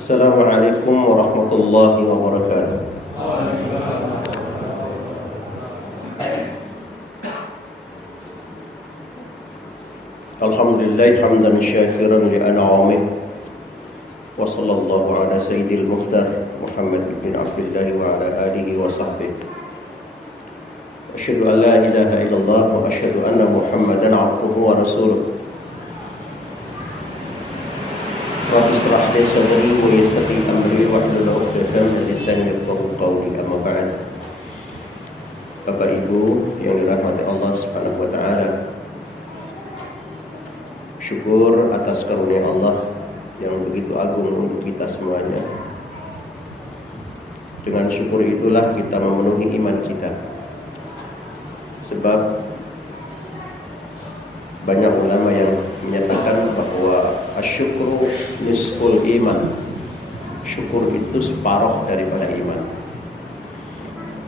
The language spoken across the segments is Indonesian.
Assalamualaikum warahmatullahi wabarakatuh. Alhamdulillah hamdan syakiran li an'amih wa sallallahu ala sayyidil mukhtar Muhammad bin Abdullah wa ala alihi wa sahbihi. Asyhadu an la ilaha illallah wa asyhadu anna Muhammadan abduhu wa rasuluh. Rabbi shrah li sadri wa yassir li amri wahlul 'uqdatam min lisani yafqahu qawli. Amma ba'd. Bapak Ibu yang dirahmati Allah Subhanahu wa taala, syukur atas karunia Allah yang begitu agung untuk kita semuanya. Dengan syukur itulah kita memenuhi iman kita. Sebab banyak ulama yang menyatakan bahwa asyukru nisful iman. Syukur itu separuh daripada iman.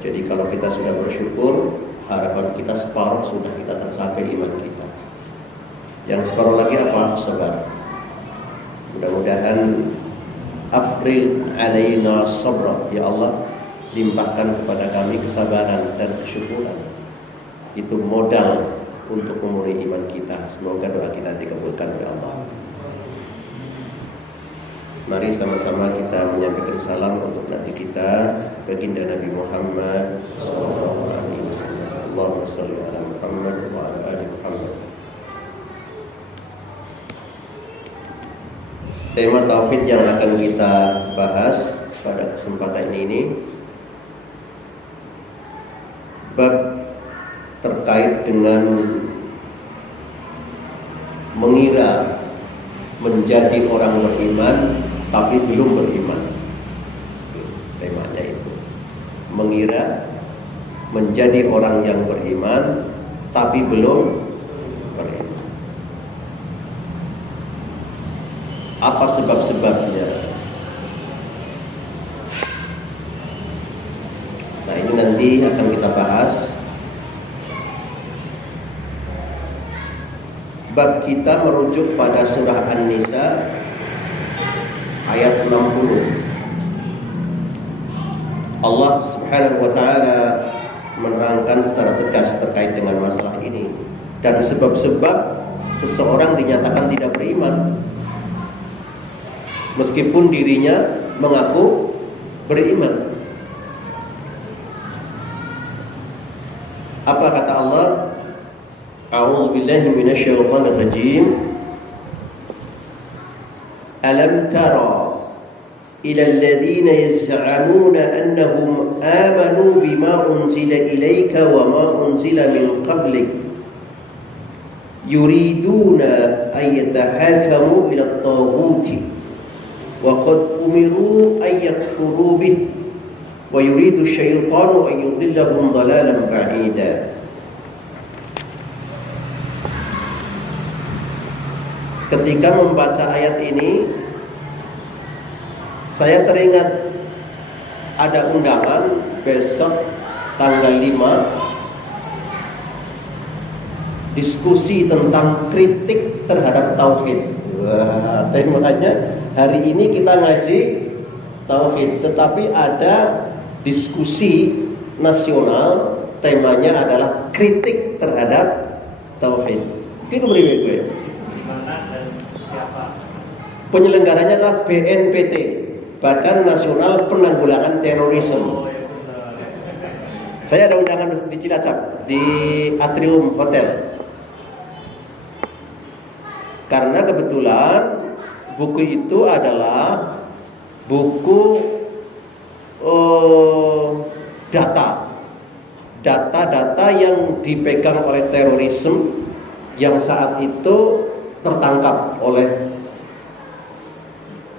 Jadi kalau kita sudah bersyukur, harapan kita separuh sudah kita tercapai iman kita. Yang separuh lagi apa? Sabar. Mudah-mudahan afriq alaina sabra, ya Allah, limpahkan kepada kami kesabaran dan kesyukuran. Itu modal untuk memulai iman kita. Semoga doa kita dikabulkan oleh Allah. Mari sama-sama kita menyampaikan salam untuk Nabi kita, baginda Nabi Muhammad sallallahu alaihi wasallam. Allahumma shalli ala Muhammad wa ala ali Muhammad. Tema tauhid yang akan kita bahas pada kesempatan ini bab terkait dengan mengira menjadi orang beriman tapi belum beriman. Temanya itu mengira menjadi orang yang beriman tapi belum beriman. Apa sebab-sebabnya? Nah, ini nanti akan kita bahas. Bab kita merujuk pada surah An-Nisa ayat 60. Allah Subhanahu wa taala menerangkan secara tegas terkait dengan masalah ini dan sebab-sebab seseorang dinyatakan tidak beriman meskipun dirinya mengaku beriman. Apa kata Allah? A'udzu billahi minasyaitonir rajim. Alam tara ila alladhina yaz'amuna annahum amanu bima unzila ilayka wa ma unzila min qablik yuriduna an yatahakamu ila at-taghuti wa qad umiru an yakfuru bih wa yuridu asy-syaitanu an yudillahum dhalalan ba'ida. Ketika membaca ayat ini, saya teringat ada undangan besok tanggal 5 diskusi tentang kritik terhadap tauhid. Wah, temanya hari ini kita ngaji tauhid, tetapi ada diskusi nasional temanya adalah kritik terhadap tauhid. Itu beri gue. Penyelenggaranya adalah BNPT, Badan Nasional Penanggulangan Terorisme. Saya ada undangan di Cilacap, di Atrium Hotel. Karena kebetulan buku itu adalah buku data yang dipegang oleh terorisme yang saat itu tertangkap oleh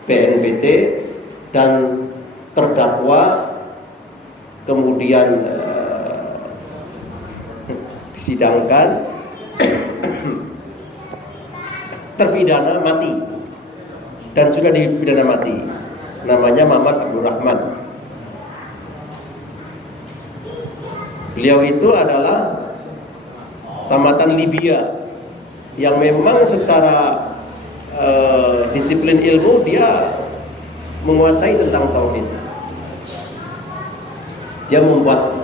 BNPT dan terdakwa, kemudian disidangkan, terpidana mati dan sudah dipidana mati. Namanya Mamat Abdul Rahman. Beliau itu adalah tamatan Libya yang memang secara disiplin ilmu dia menguasai tentang tauhid. Dia membuat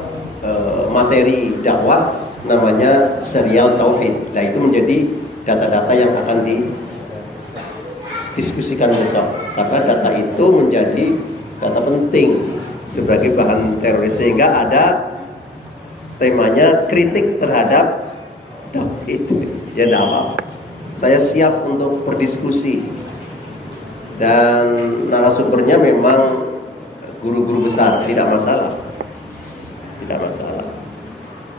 materi dakwah namanya serial tauhid. Nah, itu menjadi data-data yang akan didiskusikan besok. Karena data itu menjadi data penting sebagai bahan teroris, sehingga ada temanya kritik terhadap tauhid. Ya enggak apa. Saya siap untuk berdiskusi. Dan narasumbernya memang guru-guru besar, tidak masalah. Tidak masalah.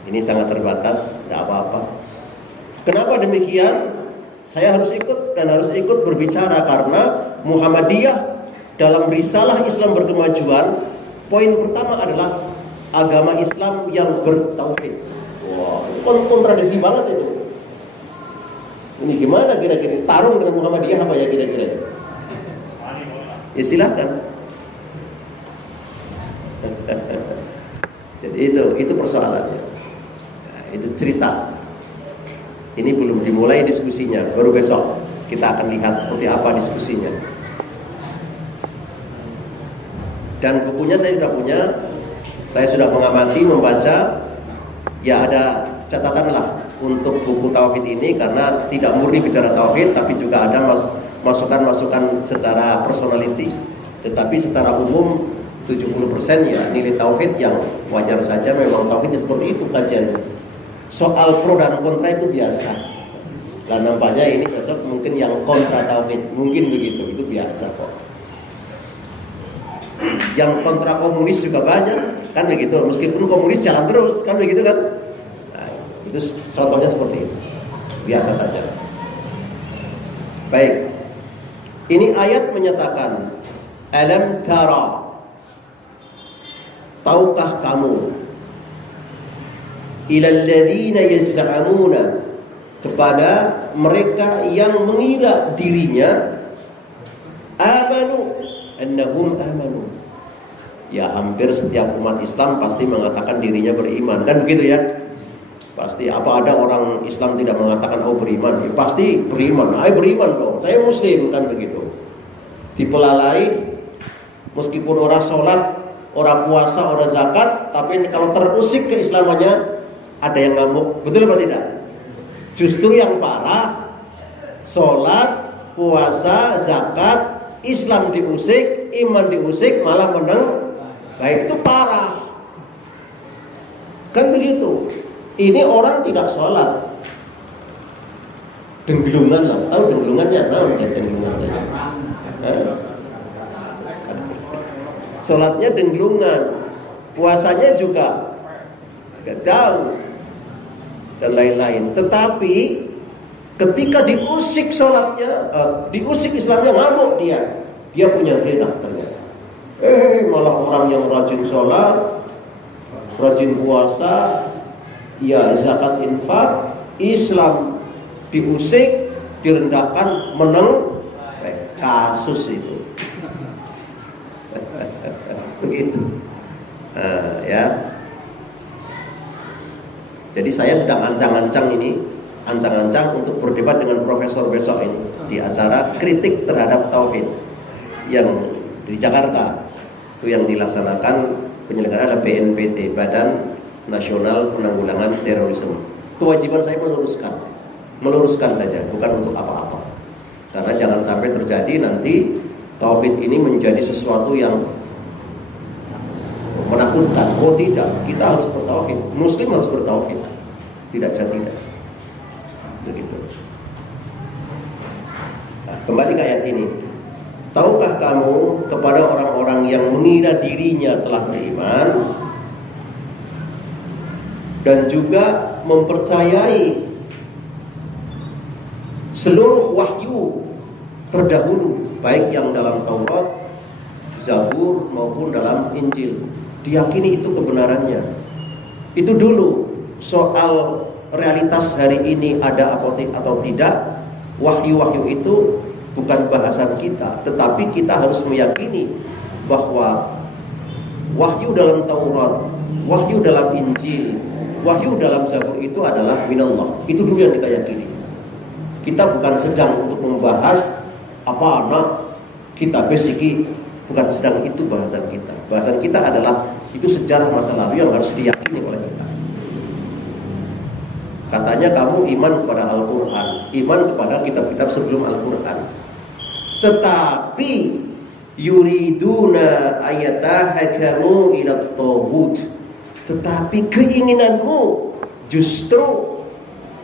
Ini sangat terbatas, tidak apa-apa. Kenapa demikian? Saya harus ikut dan harus ikut berbicara karena Muhammadiyah dalam risalah Islam berkemajuan, poin pertama adalah agama Islam yang bertauhid. Wah, kontradiksi banget itu. Ini gimana kira-kira? Tarung dengan Muhammadiyah apa ya kira-kira? Ya silakan. Jadi itu persoalannya. Nah, itu cerita. Ini belum dimulai diskusinya, baru besok kita akan lihat seperti apa diskusinya. Dan bukunya saya sudah punya. Saya sudah mengamati, membaca. Ya ada catatan lah untuk buku tauhid ini, karena tidak murni bicara tauhid, tapi juga ada masukan-masukan secara personality. Tetapi secara umum 70% ya nilai tauhid yang wajar saja, memang tauhidnya seperti itu kajian. Soal pro dan kontra itu biasa. Dan nampaknya ini besok mungkin yang kontra tauhid, mungkin begitu, itu biasa kok. Yang kontra komunis juga banyak, kan begitu. Meskipun komunis jalan terus, kan begitu kan? Nah, itu contohnya seperti itu. Biasa saja. Baik. Ini ayat menyatakan, alam tara, tahukah kamu, ilal ladzina yaz'amuna, kepada mereka yang mengira dirinya amanu, annahum amanu. Ya, hampir setiap umat Islam pasti mengatakan dirinya beriman, kan begitu ya? Pasti. Apa ada orang Islam tidak mengatakan oh beriman? Ya, pasti beriman. Ayo beriman dong, saya muslim, kan begitu. Dipelalai, meskipun orang sholat, orang puasa, orang zakat, tapi kalau terusik keislamannya ada yang ngamuk. Betul apa tidak? Justru yang parah, sholat, puasa, zakat, Islam diusik, iman diusik, malah menang. Baik, itu parah. Kan begitu. Ini orang tidak sholat, denggelungan lah. Tahu denggelungannya? Tahu ya denggelungannya. Sholatnya denggelungan, puasanya juga nggak tahu, dan lain-lain. Tetapi ketika diusik sholatnya, diusik Islamnya, ngamuk dia. Dia punya ghirah ternyata. Malah orang yang rajin sholat, rajin puasa, ya zakat infak, Islam diusik, direndahkan, menang. Kasus itu. Begitu. Ya. Jadi saya sedang ancang-ancang untuk berdebat dengan profesor besok ini di acara kritik terhadap tauhid yang di Jakarta. Itu yang dilaksanakan penyelenggaraan adalah BNPT, Badan Nasional Penanggulangan Terorisme. Kewajiban saya meluruskan saja, bukan untuk apa-apa. Karena jangan sampai terjadi nanti tauhid ini menjadi sesuatu yang menakutkan. Oh tidak, kita harus bertauhid. Muslim harus bertauhid. Tidak. Begitu. Nah, kembali ke ayat ini. Tahukah kamu kepada orang-orang yang mengira dirinya telah beriman dan juga mempercayai seluruh wahyu terdahulu, baik yang dalam Taurat, Zabur maupun dalam Injil, diyakini itu kebenarannya. Itu dulu. Soal realitas hari ini ada atau tidak, wahyu-wahyu itu bukan bahasan kita, tetapi kita harus meyakini bahwa wahyu dalam Taurat, wahyu dalam Injil, wahyu dalam Zabur itu adalah minallah. Itu dulu yang kita yakini. Kita bukan sedang untuk membahas apa anak kita besiki Bukan sedang itu bahasan kita. Bahasan kita adalah itu sejarah masa lalu yang harus diyakini oleh kita. Katanya kamu iman kepada Al-Quran, iman kepada kitab-kitab sebelum Al-Quran. Tetapi yuriduna ayatahakamu ila taghut. Tetapi keinginanmu justru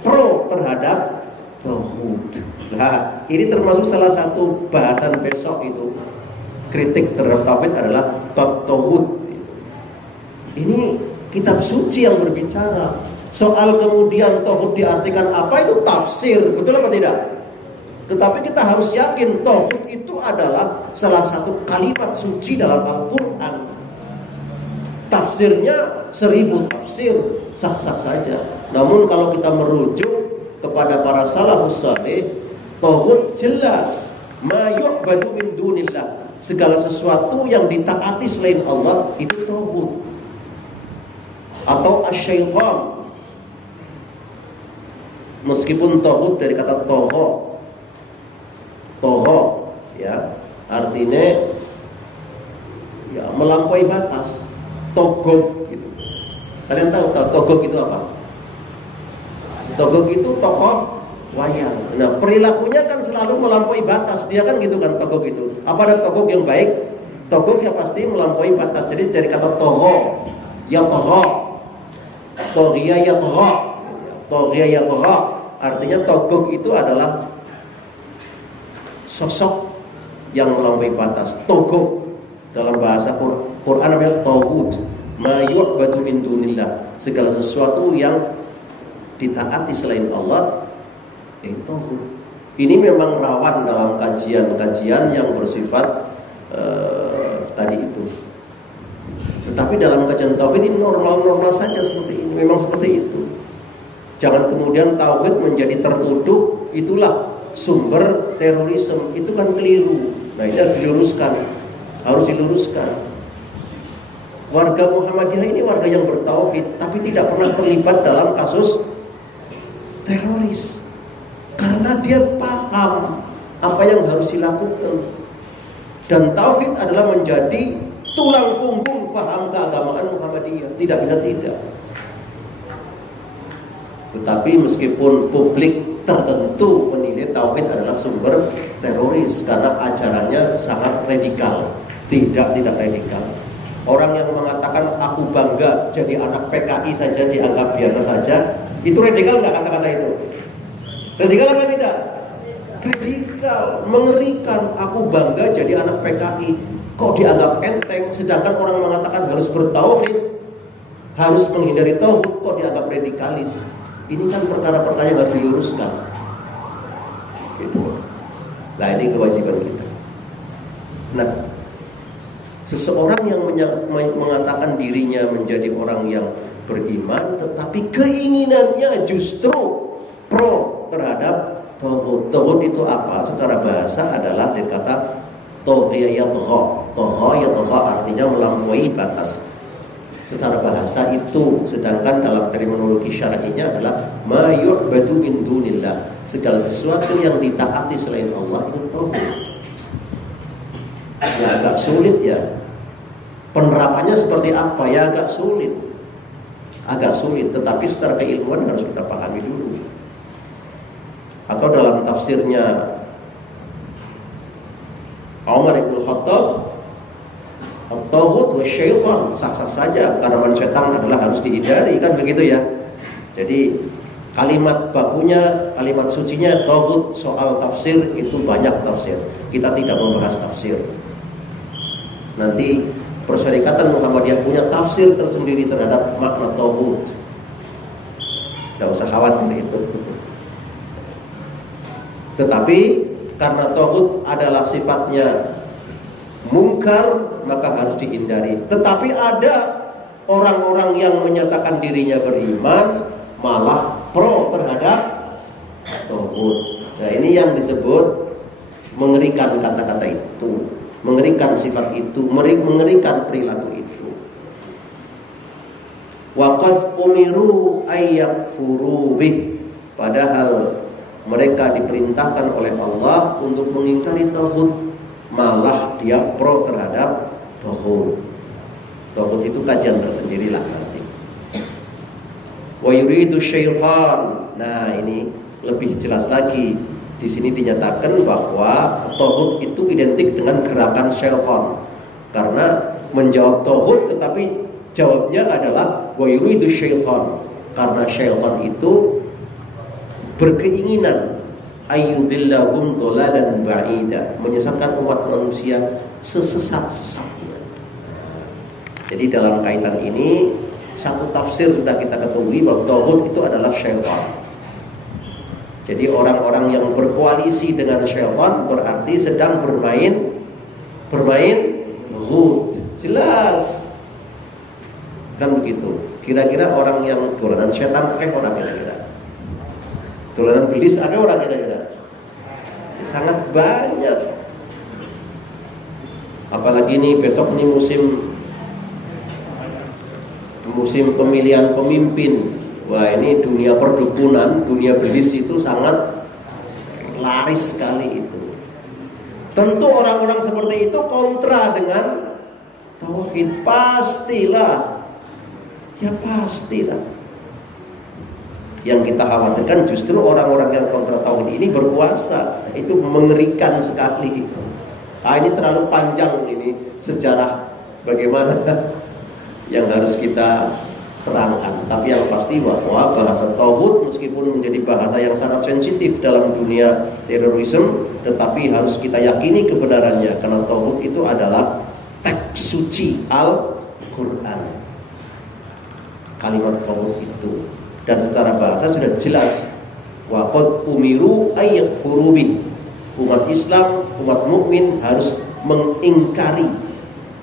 pro terhadap taghut. Nah, ini termasuk salah satu bahasan besok itu. Kritik terhadap tauhid adalah bab taghut. Ini kitab suci yang berbicara. Soal kemudian tauhid diartikan apa itu tafsir, betul apa tidak? Tetapi kita harus yakin tauhid itu adalah salah satu kalimat suci dalam Al-Quran. Tafsirnya 1000 tafsir, sah-sah saja. Namun kalau kita merujuk kepada para salafus saleh, tauhid jelas ma yu'badu min dunillah. Segala sesuatu yang ditaati selain Allah itu tauhid. Atau asyaitan. Meskipun tauhid dari kata toho, ya, artinya ya melampaui batas, togok gitu. Kalian tahu togok itu apa? Togok itu tokoh wayang. Nah, perilakunya kan selalu melampaui batas. Dia kan gitu kan togok itu. Apa ada togok yang baik? Togok ya pasti melampaui batas. Jadi dari kata toho, ya toho, tohia ya toho, tohia ya toho. Artinya togok itu adalah sosok yang melampaui batas. Togok dalam bahasa Quran namanya tauhid. Ma yu'badu min dunillah. Segala sesuatu yang ditaati selain Allah itu tauhid. Ini memang rawan dalam kajian-kajian yang bersifat tadi itu. Tetapi dalam kajian tauhid ini normal-normal saja seperti ini. Memang seperti itu. Jangan kemudian tauhid menjadi tertuduh itulah sumber terorisme. Itu kan keliru. Nah, ini harus diluruskan. Harus diluruskan. Warga Muhammadiyah ini warga yang bertauhid, tapi tidak pernah terlibat dalam kasus teroris. Karena dia paham apa yang harus dilakukan. Dan tauhid adalah menjadi tulang punggung faham keagamaan Muhammadiyah. Tidak bisa tidak. Tetapi meskipun publik tertentu menilai tauhid adalah sumber teroris karena ajarannya sangat radikal, tidak radikal. Orang yang mengatakan aku bangga jadi anak PKI saja dianggap biasa saja, itu radikal nggak kata-kata itu? Radikal apa tidak? Radikal, mengerikan. Aku bangga jadi anak PKI, kok dianggap enteng, sedangkan orang mengatakan harus bertauhid, harus menghindari tauhid, kok dianggap radikalis. Ini kan perkara-perkara yang harus diluruskan. Gitu. Nah, ini kewajiban kita. Nah, seseorang yang mengatakan dirinya menjadi orang yang beriman, tetapi keinginannya justru pro terhadap tauhid. Tauhid itu apa? Secara bahasa adalah dari kata toghiyatgha. Toghiyatgha artinya melampaui batas. Secara bahasa itu, sedangkan dalam terminologi syar'inya adalah ma yu'badu min dunillah. Segala sesuatu yang ditaati selain Allah itu tauhid. Ya agak sulit ya. Penerapannya seperti apa? Ya agak sulit. Agak sulit, tetapi secara keilmuan harus kita pahami dulu. Atau dalam tafsirnya Umar ibn Khattab, at-taghut wa syaitan, sah-sah saja karena setan adalah harus dihindari, kan begitu ya. Jadi kalimat bakunya, kalimat sucinya taghut. Soal tafsir itu banyak tafsir. Kita tidak membahas tafsir. Nanti Persyarikatan Muhammadiyah punya tafsir tersendiri terhadap makna taghut. Tidak usah khawatir itu. Tetapi karena taghut adalah sifatnya mungkar, maka harus dihindari. Tetapi ada orang-orang yang menyatakan dirinya beriman malah pro terhadap taghut. Nah, ini yang disebut mengerikan kata-kata itu, mengerikan sifat itu, mengerikan perilaku itu. Waqad umiru ayyakfuru bih, padahal mereka diperintahkan oleh Allah untuk mengingkari taghut. malah dia pro terhadap tauhid. Tauhid itu kajian tersendirilah nanti. Wa yuridu syaitan. Nah, ini lebih jelas lagi. Di sini dinyatakan bahwa tauhid itu identik dengan gerakan syaitan. Karena menjawab tauhid tetapi jawabnya adalah wa yuridu syaitan. Karena syaitan itu berkeinginan ayyudillahum dhalalan ba'ida, menyesatkan umat manusia sesesat-sesatnya. Jadi dalam kaitan ini satu tafsir sudah kita ketahui bahwa tauhid itu adalah syaitan. Jadi orang-orang yang berkoalisi dengan syaitan berarti sedang bermain tauhid. Jelas kan begitu. Kira-kira orang yang dolanan setan orang kira-kira, dolanan belis orang kira-kira, sangat banyak. Apalagi nih besok nih musim pemilihan pemimpin. Wah, ini dunia perdukunan, dunia belis itu sangat laris sekali itu. Tentu orang-orang seperti itu kontra dengan tauhid, pastilah. Ya pastilah. Yang kita khawatirkan justru orang-orang yang kontra tauhid ini berkuasa. Itu mengerikan sekali itu. Ini terlalu panjang ini sejarah bagaimana yang harus kita terangkan. Tapi yang pasti bahwa bahasa tauhid meskipun menjadi bahasa yang sangat sensitif dalam dunia terorisme, tetapi harus kita yakini kebenarannya karena tauhid itu adalah teks suci Al-Quran. Kalimat tauhid itu, dan secara bahasa sudah jelas wa qad umiru ayyakfuru bih. Umat Islam, umat mukmin harus mengingkari,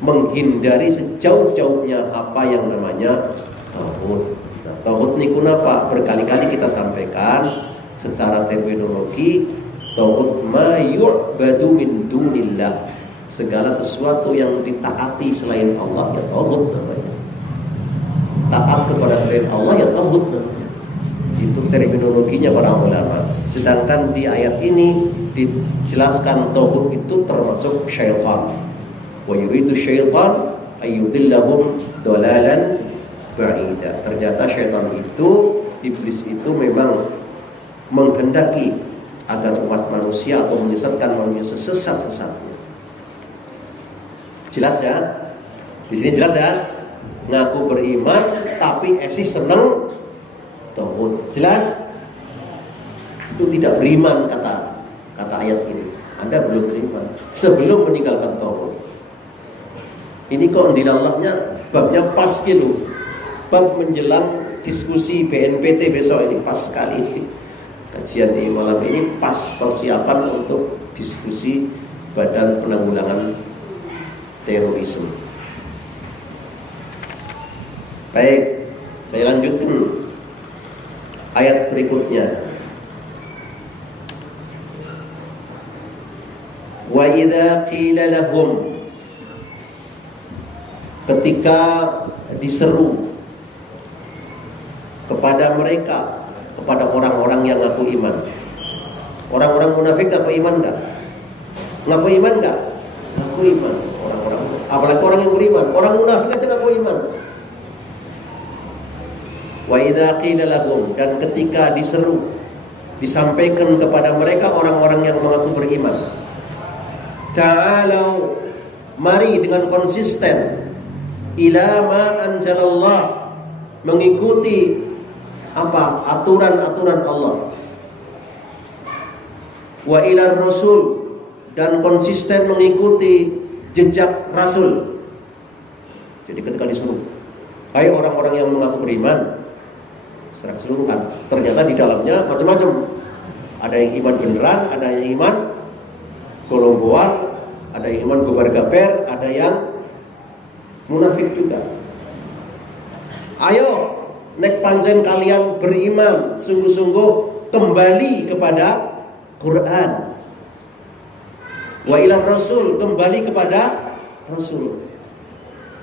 menghindari sejauh-jauhnya apa yang namanya tauhid. Nah, tauhid niku napa? Berkali-kali kita sampaikan secara terminologi, tauhid ma yu'badu min dunillah. Segala sesuatu yang ditaati selain Allah ya tauhid namanya. Taat kepada selain Allah ya tauhid namanya. Itu terminologinya para ulama. Sedangkan di ayat ini dijelaskan tauhid itu termasuk syaitan. Wa yuridu syaitan ayyudillahum dhalalan ba'ida. Ternyata syaitan itu, iblis itu memang menghendaki agar umat manusia atau menyesatkan manusia sesat-sesatnya. Jelas ya? Di sini jelas ya? Ngaku beriman tapi esi seneng tauhid. Jelas? Itu tidak beriman kata ayat ini. Anda belum beriman sebelum meninggalkan tauhid. Ini kok dilalahnya babnya pas gitu. Bab menjelang diskusi BNPT besok ini pas sekali. Kajian di malam ini pas persiapan untuk diskusi Badan Penanggulangan Terorisme. Baik, saya lanjutkan ayat berikutnya. Wa idza qila lahum, ketika diseru kepada mereka, kepada orang-orang yang ngaku iman. Orang-orang munafik ngaku iman enggak? Ngaku iman enggak? Ngaku iman. Orang-orang, apalagi orang yang beriman. Orang munafik aja ngaku iman. Wa idza qila lahum, dan ketika diseru, disampaikan kepada mereka orang-orang yang mengaku beriman, ta'alau, mari dengan konsisten, ila ma anzalallah, mengikuti apa? Aturan-aturan Allah. Wa ila rasul, dan konsisten mengikuti jejak Rasul. Jadi ketika disuruh, hai orang-orang yang mengaku beriman, secara keseluruhan, ternyata di dalamnya macam-macam. Ada yang iman beneran, ada yang iman golonggoan, ada yang iman gobar-gaber, ada yang munafik juga. Ayo, nek pancen kalian beriman sungguh-sungguh, kembali kepada Quran. Wa ila rasul, kembali kepada Rasul.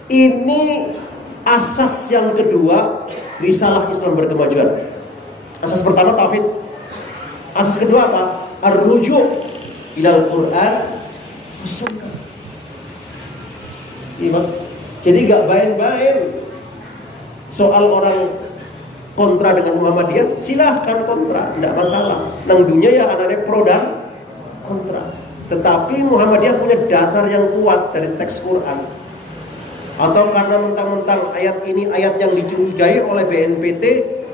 Ini asas yang kedua risalah Islam berkemajuan. Asas pertama tauhid. Asas kedua apa? Ar-ruju' ilal Quran Pesona. Iya, jadi gak main-main. Soal orang kontra dengan Muhammadiyah, silahkan kontra, tidak masalah. Nang dunia ya anaknya pro dan kontra. Tetapi Muhammadiyah punya dasar yang kuat dari teks Quran. Atau karena mentang-mentang ayat ini ayat yang dicurigai oleh BNPT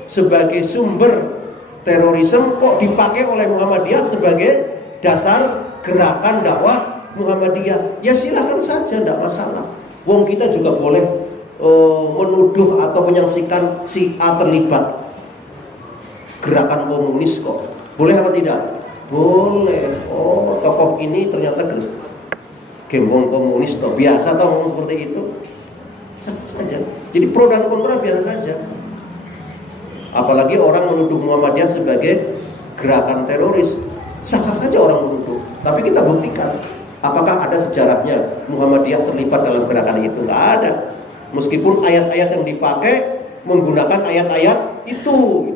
sebagai sumber terorisme, kok dipakai oleh Muhammadiyah sebagai dasar gerakan dakwah Muhammadiyah? Ya silahkan saja, tidak masalah. Wong kita juga boleh menuduh atau menyaksikan si A terlibat gerakan komunis kok. Boleh apa tidak? Boleh. Oh, tokoh ini ternyata gembong komunis toh. Biasa toh ngomong seperti itu. Sah saja. Jadi pro dan kontra biasa saja. Apalagi orang menuduh Muhammadiyah sebagai gerakan teroris. Sah-sah saja orang menuduh. Tapi kita buktikan, apakah ada sejarahnya Muhammadiyah terlibat dalam gerakan itu? Nggak ada. Meskipun ayat-ayat yang dipakai menggunakan ayat-ayat itu.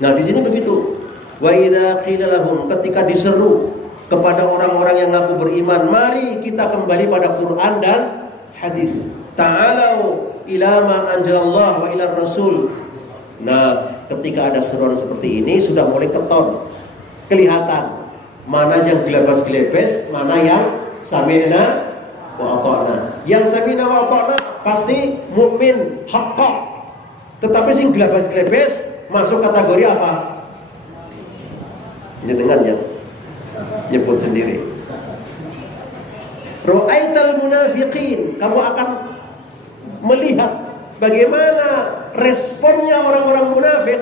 Nah di sini begitu. Wa idza qila lahum, ketika diseru kepada orang-orang yang ngaku beriman, mari kita kembali pada Quran dan hadis. Ta'alau ila ma anzalallahu wa ila rasul. Nah, ketika ada seruan seperti ini sudah mulai keton. Kelihatan mana yang gelabas-gelebes, mana yang sami'na wa ata'na. Yang sami'na wa ata'na pasti mukmin haqqa. Tetapi sing gelabas-gelebes masuk kategori apa? Ini dengan yang nyebut sendiri. Ra'aital munafiqin, kamu akan melihat bagaimana responnya orang-orang munafik.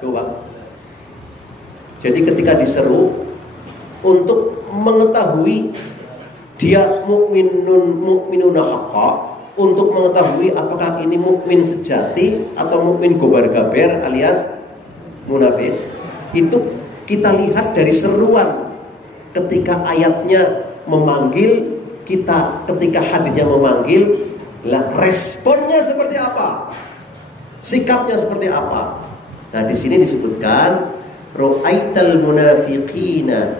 Coba. Jadi ketika diseru untuk mengetahui dia mukminuna haqqa, untuk mengetahui apakah ini mukmin sejati atau mukmin gobar-gaber alias munafik, itu kita lihat dari seruan ketika ayatnya memanggil kita, ketika hadisnya memanggil, lah responnya seperti apa, sikapnya seperti apa. Nah di sini disebutkan ra'aital munafiqina,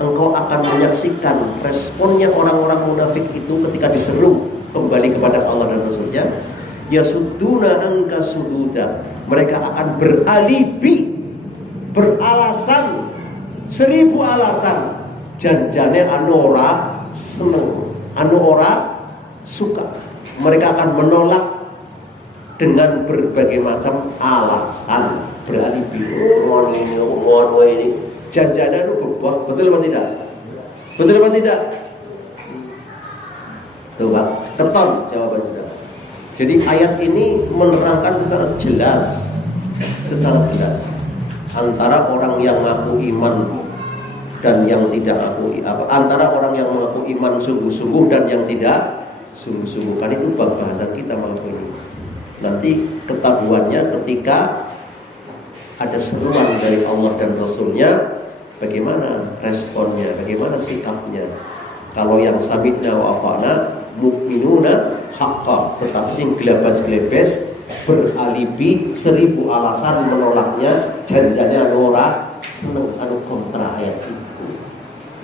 engkau akan menyaksikan responnya orang-orang munafik itu ketika diseru kembali kepada Allah dan Rasulnya. Yasudduna angka sududa, mereka akan beralibi, beralasan 1000 alasan, janjane anu ora seneng, anu ora suka. Mereka akan menolak dengan berbagai macam alasan, beralibi. Oh ini janjane anu bebah, betul apa tidak? Betul apa tidak? Tuh Pak, keton jawaban sudah. Jadi ayat ini menerangkan secara jelas antara orang yang mengaku iman dan yang tidak mengaku, antara orang yang mengaku iman sungguh-sungguh dan yang tidak sungguh-sungguh. Kan itu bab bahasan kita malam ini. Nanti ketahuannya ketika ada seruan dari Allah dan Rasulnya, bagaimana responnya, bagaimana sikapnya. Kalau yang sami'na wa ata'na, mukminuna haqqa, tetapi sing gelabas-gelebes, beralibi 1000 alasan menolaknya, janjanya ora seneng anu kontra ayat itu.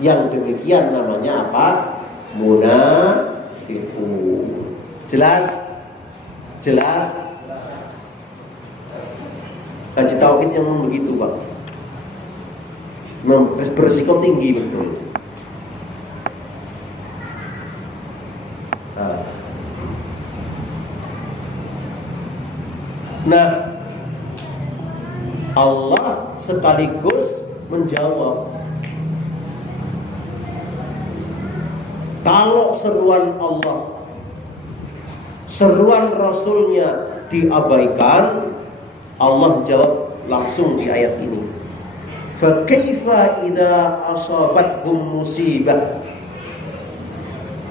Yang demikian namanya apa? Munafiqun. Jelas? Jelas? Kaji tauhid yang begitu Pak, berisiko tinggi betul. Nah, Allah sekaligus menjawab. Kalau seruan Allah, seruan Rasulnya diabaikan, Allah jawab langsung di ayat ini. Fa kaifa idza asabathum musibah,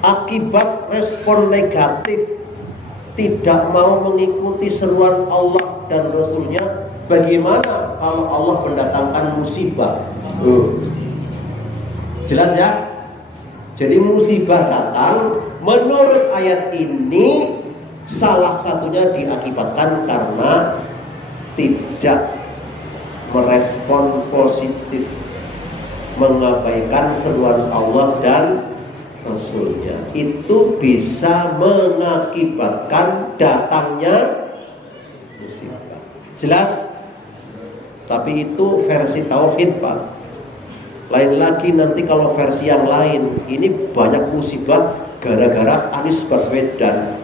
akibat respon negatif tidak mau mengikuti seruan Allah dan Rasulnya, bagaimana kalau Allah mendatangkan musibah? Jelas ya? Jadi musibah datang, menurut ayat ini salah satunya diakibatkan karena tidak merespon positif mengabaikan seruan Allah dan Rasulnya, itu bisa mengakibatkan datangnya musibah. Jelas? Tapi itu versi tauhid, Pak. Lain lagi nanti kalau versi yang lain, ini banyak musibah gara-gara Anies Baswedan.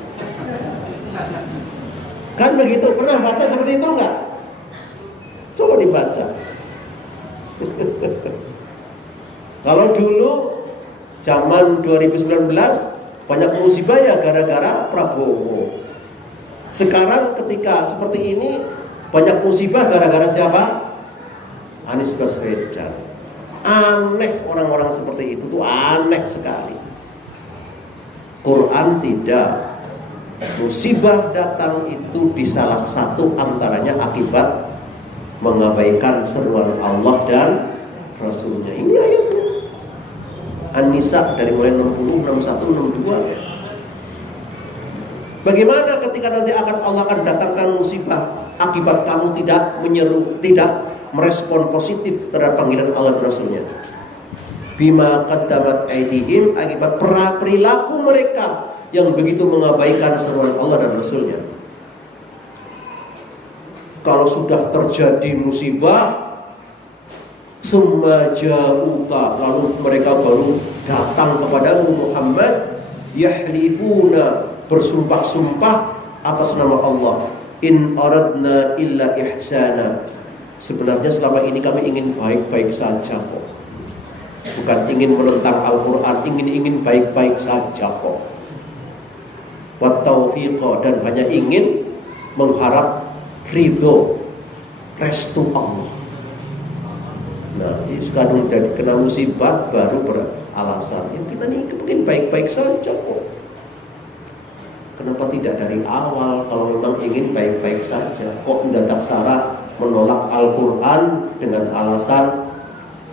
Kan begitu? Pernah baca seperti itu enggak? Coba dibaca. Kalau dulu zaman 2019 banyak musibah ya gara-gara Prabowo. Sekarang ketika seperti ini banyak musibah gara-gara siapa? Anies Baswedan. Aneh orang-orang seperti itu tuh, aneh sekali. Quran tidak. Musibah datang itu di salah satu antaranya akibat mengabaikan seruan Allah dan Rasulnya. Ini ayatnya An-Nisa dari mulai 60, 61, 62. Bagaimana ketika nanti Allah akan datangkan musibah akibat kamu tidak menyeru, tidak merespon positif terhadap panggilan Allah dan Rasulnya? Bima qaddamat aydihim, akibat perilaku mereka yang begitu mengabaikan seruan Allah dan Rasulnya. Kalau sudah terjadi musibah, summa ja'uka, lalu mereka baru datang kepadamu Muhammad, yahlifuna, bersumpah-sumpah atas nama Allah, in aradna illa ihsana, sebenarnya selama ini kami ingin baik-baik saja kok, bukan ingin menentang Al-Quran, ingin baik-baik saja kok, wat taufiqa, dan hanya ingin mengharap ridho, restu Allah. Nah, ini sekarang jadi kena musibah baru beralasan, ya kita ini mungkin baik-baik saja kok. Kenapa tidak dari awal kalau memang ingin baik-baik saja? Kok mendadak syarat menolak Al-Quran dengan alasan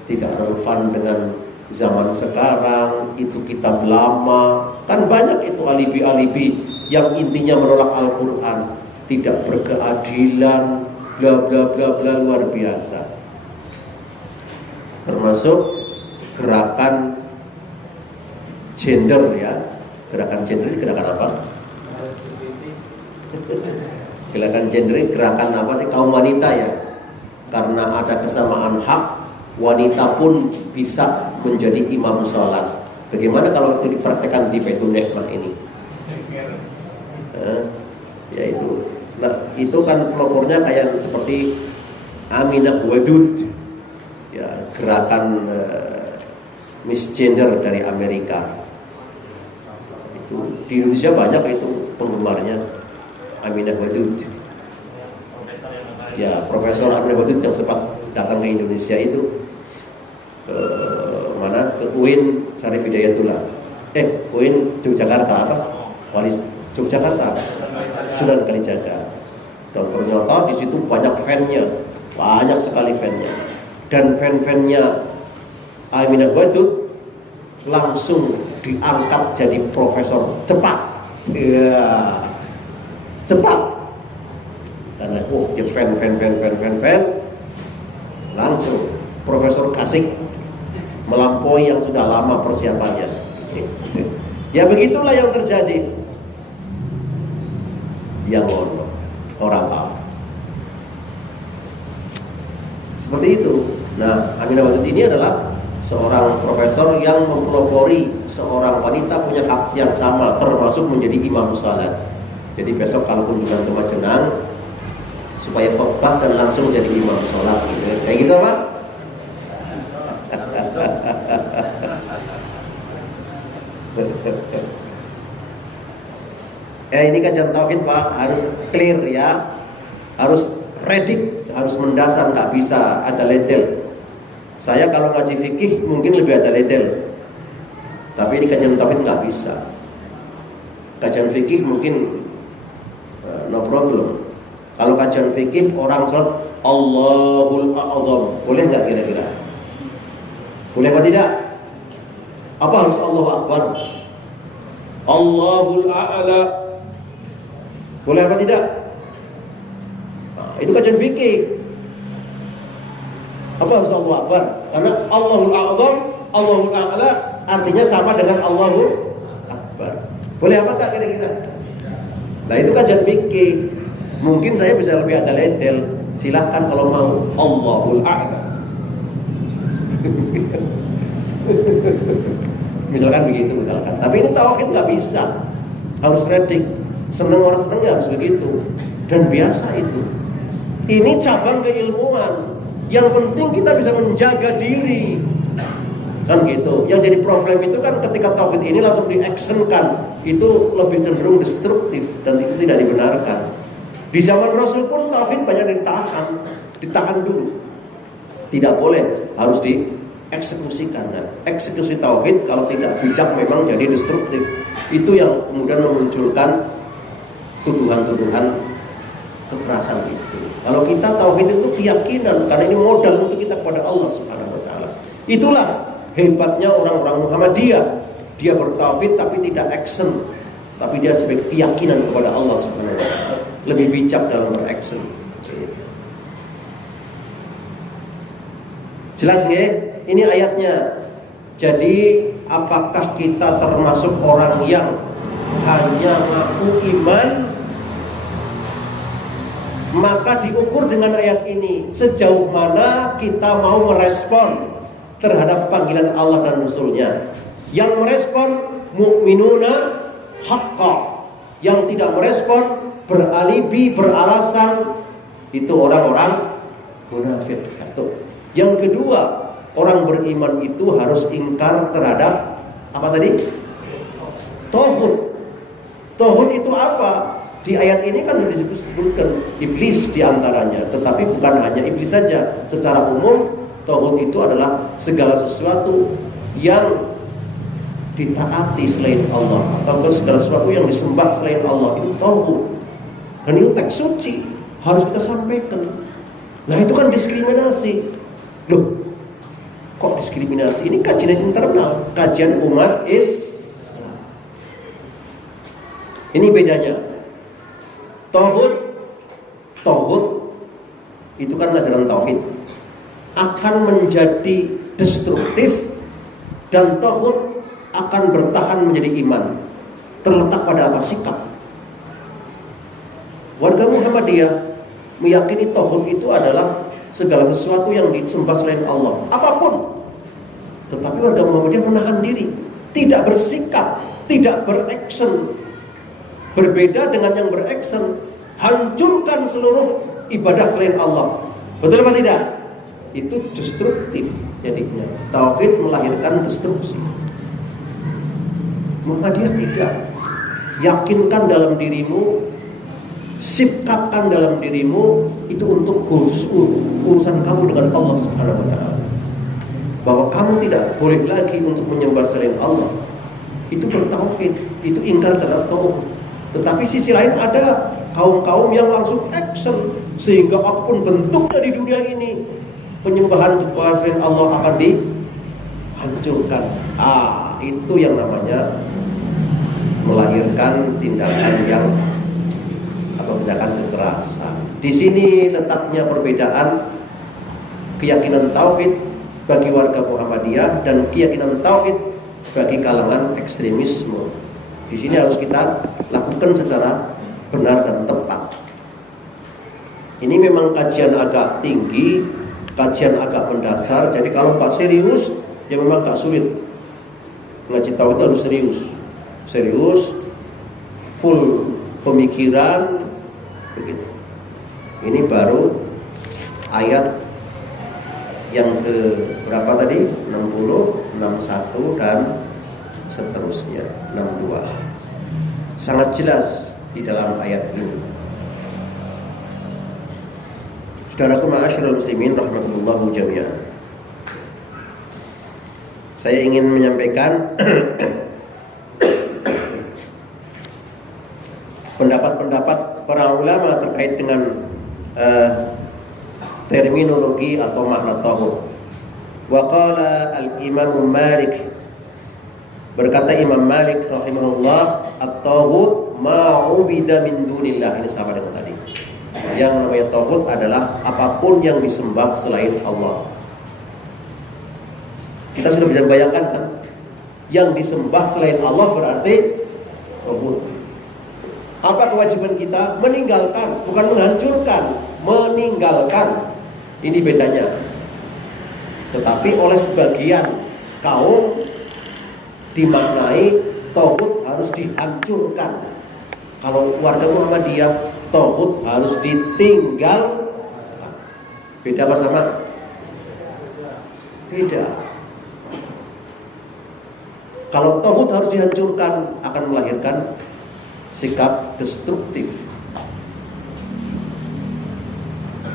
tidak relevan dengan zaman sekarang, itu kitab lama. Kan banyak itu alibi-alibi yang intinya menolak Al-Quran, tidak berkeadilan, bla bla bla bla, luar biasa. Termasuk gerakan gender ya. Gerakan gender, gerakan apa? Gerakan gender, gerakan apa sih? Kaum wanita ya. Karena ada kesamaan hak, wanita pun bisa menjadi imam sholat. Bagaimana kalau itu dipraktekkan di Baitul Nikmah ini? Ya itu. Nah, itu kan pelopornya kayak seperti Aminah Wadud, ya, gerakan misgender dari Amerika. Itu di Indonesia banyak itu penggemarnya Aminah Wadud. Ya, Profesor Aminah Wadud yang sempat datang ke Indonesia itu ke mana? Ke UIN Syarif Hidayatullah. UIN Yogyakarta apa? Wali Yogyakarta, Sunan Kalijaga. Dan ternyata di situ banyak fan-nya, banyak sekali fan-nya. Dan fan-fannya Aminah Wadud langsung diangkat jadi profesor cepat. Ya, cepat. Karena dia fan langsung Profesor Kasik melampaui yang sudah lama persiapannya. Ya begitulah yang terjadi. Yang orang tahu. Seperti itu. Nah, Aminah Wadud ini adalah seorang profesor yang mempelopori seorang wanita punya hak yang sama, termasuk menjadi imam salat. Jadi besok kalau kunjungan ke Majenang, supaya khotbah dan langsung jadi imam sholat gitu. Kayak gitu apa? Ini kajian tauhid Pak, harus clear ya, harus ready, harus mendasar, nggak bisa ada letel. Saya kalau ngaji fikih mungkin lebih ada letel, tapi ini kajian tauhid nggak bisa. Kajian fikih mungkin no problem. Kalau kajian fikih orang sholat Allahul A'zam, boleh nggak kira-kira? Boleh apa tidak? Apa harus Allahu Akbar? Allahul A'la, boleh apa tidak? Nah, itu kajian fikih. Apa harus Allahu Akbar? Karena Allahul A'zam, Allahul A'la artinya sama dengan Allahul Akbar. Boleh apa tak kira-kira? Nah itu kajian fikih. Mungkin saya bisa lebih ada detail. Silahkan kalau mau. Allahul A'la. Misalkan begitu, misalkan. Tapi ini tauhid nggak bisa. Harus redik. Seneng orang seneng ya harus begitu. Dan biasa itu. Ini cabang keilmuan. Yang penting kita bisa menjaga diri. Kan gitu. Yang jadi problem itu kan ketika tauhid ini langsung di-actionkan, itu lebih cenderung destruktif dan itu tidak dibenarkan. Di zaman Rasul pun tauhid banyak ditahan dulu. Tidak boleh, harus dieksekusikan. Nah, eksekusi tauhid kalau tidak bijak memang jadi destruktif. Itu yang kemudian memunculkan tuduhan-tuduhan kekerasan itu. Kalau kita tauhid itu keyakinan, karena ini modal untuk kita kepada Allah Subhanahu wa taala. Itulah hebatnya orang-orang Muhammadiyah. Dia bertauhid tapi tidak action, tapi dia sebagai keyakinan kepada Allah Subhanahu wa taala. Lebih bijak dalam beraction. Jelas nggih? Ini ayatnya. Jadi apakah kita termasuk orang yang hanya ngaku iman? Maka diukur dengan ayat ini, sejauh mana kita mau merespon terhadap panggilan Allah dan Rasulnya. Yang merespon mu'minuna haqqa, yang tidak merespon beralibi, beralasan, itu orang-orang munafik. Satu. Yang kedua, orang beriman itu harus ingkar terhadap apa tadi? Tauhid. Tauhid itu apa? Di ayat ini kan sudah disebutkan iblis diantaranya, tetapi bukan hanya iblis saja. Secara umum tauhid itu adalah segala sesuatu yang ditaati selain Allah, atau segala sesuatu yang disembah selain Allah, itu tauhid. Dan itu teks suci harus kita sampaikan. Nah itu kan diskriminasi. Loh, kok diskriminasi? Ini kajian internal, kajian umat Islam. Ini bedanya. Tauhid itu kan ajaran tauhid akan menjadi destruktif dan tauhid akan bertahan menjadi iman. Terletak pada apa? Sikap. Warga Muhammadiyah meyakini tauhid itu adalah segala sesuatu yang disembah selain Allah, apapun. Tetapi warga Muhammadiyah menahan diri, tidak bersikap, tidak beraction. Berbeda dengan yang beraction, hancurkan seluruh ibadah selain Allah. Betul apa tidak? Itu destruktif jadinya. Tauhid melahirkan destruksi. Muhammadiyah tidak. Yakinkan dalam dirimu, sikapkan dalam dirimu, itu untuk urusan kamu dengan Allah Subhanahu wa taala. Bahwa kamu tidak boleh lagi untuk menyembah selain Allah. Itu bertauhid, itu ingkar terhadap tauhid. Tetapi sisi lain ada kaum-kaum yang langsung action, sehingga apapun bentuknya di dunia ini, penyembahan kepada selain Allah akan dihancurkan. Itu yang namanya melahirkan tindakan yang atau tindakan kekerasan. Di sini letaknya perbedaan keyakinan tauhid bagi warga Muhammadiyah dan keyakinan tauhid bagi kalangan ekstremisme. Di sini harus kita lakukan secara benar dan tepat. Ini memang kajian agak tinggi, kajian agak mendasar. Jadi kalau Pak serius, ya memang agak sulit. Ngaji tauhid itu harus serius, full pemikiran, begitu. Ini baru ayat yang ke berapa tadi? 60, 61 dan seterusnya 62. Sangat jelas di dalam ayat ini. Saudaraku ma'asyiral muslimin rahimakumullah jami'an. Saya ingin menyampaikan pendapat-pendapat para ulama terkait dengan terminologi atau makna tauhid. Wa qala al-Imam Malik, berkata Imam Malik rahimahullah, at-tauhid ma'ubida min dunillah. Ini sama dengan tadi. Yang namanya tauhid adalah apapun yang disembah selain Allah. Kita sudah bisa bayangkan kan? Yang disembah selain Allah berarti tauhid. Apa kewajiban kita? Meninggalkan, bukan menghancurkan. Meninggalkan. Ini bedanya. Tetapi oleh sebagian kaum dimaknai tauhid harus dihancurkan. Kalau warga Muhammadiyah, tauhid harus ditinggal. Beda apa sama? Beda. Kalau tauhid harus dihancurkan, akan melahirkan sikap destruktif,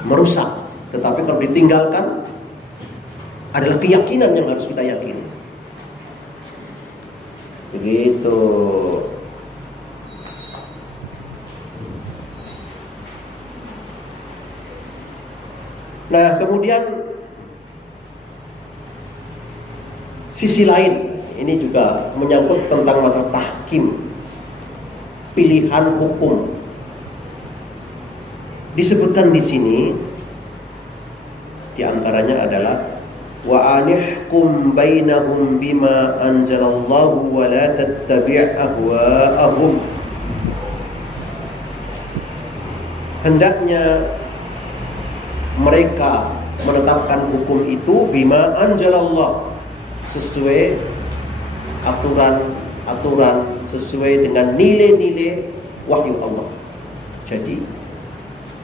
merusak. Tetapi kalau ditinggalkan, adalah keyakinan yang harus kita yakini. Begitu. Nah, kemudian sisi lain, ini juga menyangkut tentang masalah tahkim, pilihan hukum. Disebutkan di sini, di antaranya adalah wa anihkum bainahum bima anzalallahu wa la tattabi' ahwa'ahum. Hendaknya mereka menetapkan hukum itu bima anzalallah, sesuai aturan, sesuai dengan nilai-nilai wahyu Allah. Jadi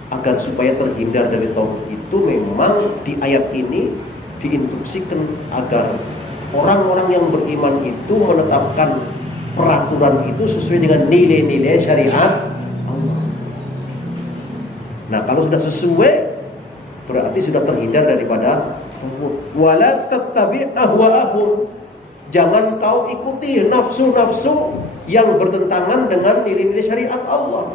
agar supaya terhindar dari tauhid itu, memang di ayat ini diinstruksikan agar orang-orang yang beriman itu menetapkan peraturan itu sesuai dengan nilai-nilai syariat Allah. Nah, kalau sudah sesuai, berarti sudah terhindar daripada tauhid. Wala tattabi' ahwa'ahum. Jangan kau ikuti nafsu-nafsu yang bertentangan dengan nilai-nilai syariat Allah.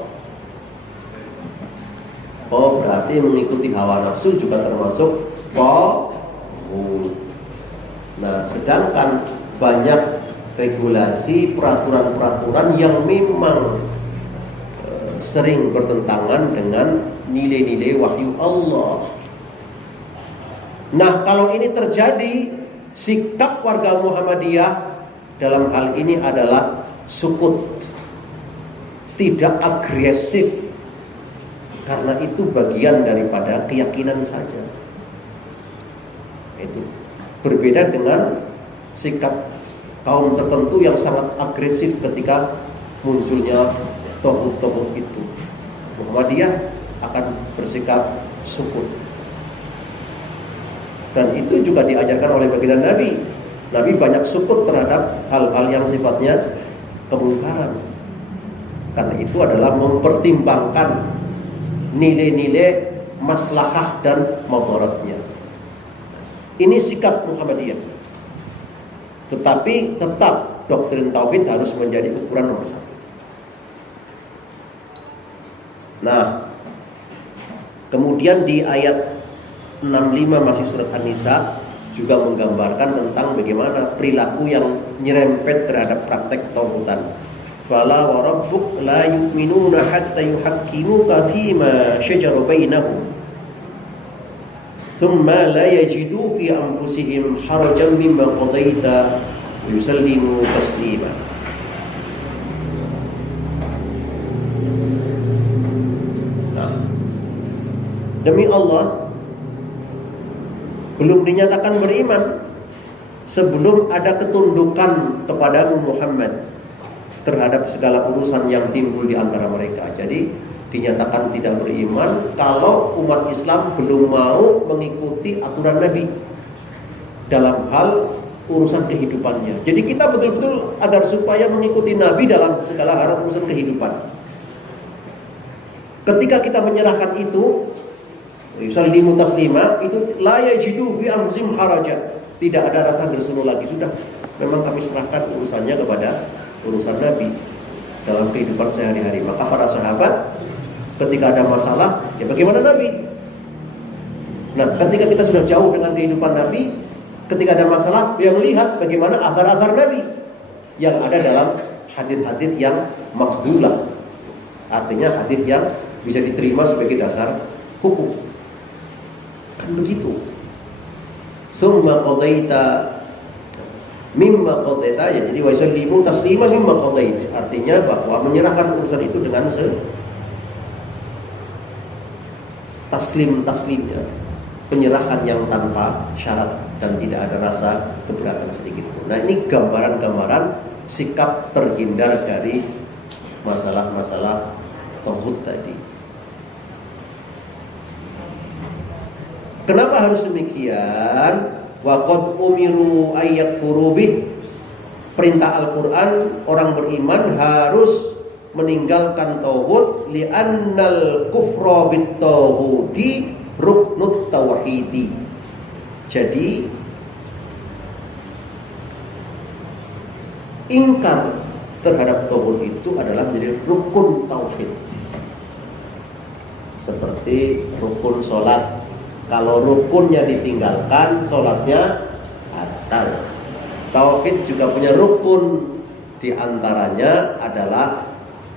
Oh, berarti mengikuti hawa nafsu juga termasuk tauhid. Nah, sedangkan banyak regulasi, peraturan-peraturan yang memang sering bertentangan dengan nilai-nilai wahyu Allah. Nah, kalau ini terjadi, sikap warga Muhammadiyah dalam hal ini adalah sukut, tidak agresif, karena itu bagian daripada keyakinan saja. Itu berbeda dengan sikap kaum tertentu yang sangat agresif ketika munculnya tauhid itu. Muhammadiyah akan bersikap sukut. Dan itu juga diajarkan oleh baginda Nabi. Nabi banyak sukut terhadap hal-hal yang sifatnya kemungkaran. Karena itu adalah mempertimbangkan nilai-nilai maslahah dan madaratnya. Ini sikap Muhammadiyah. Tetapi tetap doktrin tauhid harus menjadi ukuran nomor satu. Nah, kemudian di ayat 65 masih surat An-Nisa juga menggambarkan tentang bagaimana perilaku yang nyerempet terhadap praktek ketauhidan. Fala wa rabbuk la yu'minuna hatta yuhakkimuka fima shajara bainahum thumma la yajidu fi anfusihim harajan mimma qadaita wa yusallimu taslima. Nah, demi Allah, belum dinyatakan beriman sebelum ada ketundukan kepada Muhammad terhadap segala urusan yang timbul di antara mereka. Jadi dinyatakan tidak beriman kalau umat Islam belum mau mengikuti aturan Nabi dalam hal urusan kehidupannya. Jadi kita betul-betul agar supaya mengikuti Nabi dalam segala hal urusan kehidupan. Ketika kita menyerahkan itu, yusallimu taslima, itu la yajidu fi anfusihim haraja, tidak ada rasa berseru lagi. Sudah, memang kami serahkan urusannya kepada urusan Nabi dalam kehidupan sehari-hari. Maka para sahabat ketika ada masalah, ya bagaimana Nabi? Nah, ketika kita sudah jauh dengan kehidupan Nabi, ketika ada masalah, dia melihat bagaimana athar-athar Nabi yang ada dalam hadis-hadis yang maqbulah. Artinya hadis yang bisa diterima sebagai dasar hukum. Kan begitu. Summa qadaita mimma qadaita, ya jadi wa yusallimu taslima mimma qadait, artinya bahwa menyerahkan urusan itu dengan taslimnya, penyerahan yang tanpa syarat dan tidak ada rasa keberatan sedikit pun. Nah, ini gambaran-gambaran sikap terhindar dari masalah-masalah tauhid tadi. Kenapa harus demikian? Wa qad umiru ayyakfuru bih. Perintah Al-Qur'an, orang beriman harus meninggalkan tauhid li'annal kufra bit tauhidi ruknut tauhidi. Jadi ingkar terhadap tauhid itu adalah menjadi rukun tauhid. Seperti rukun sholat, kalau rukunnya ditinggalkan, sholatnya batal. Tauhid juga punya rukun, diantaranya adalah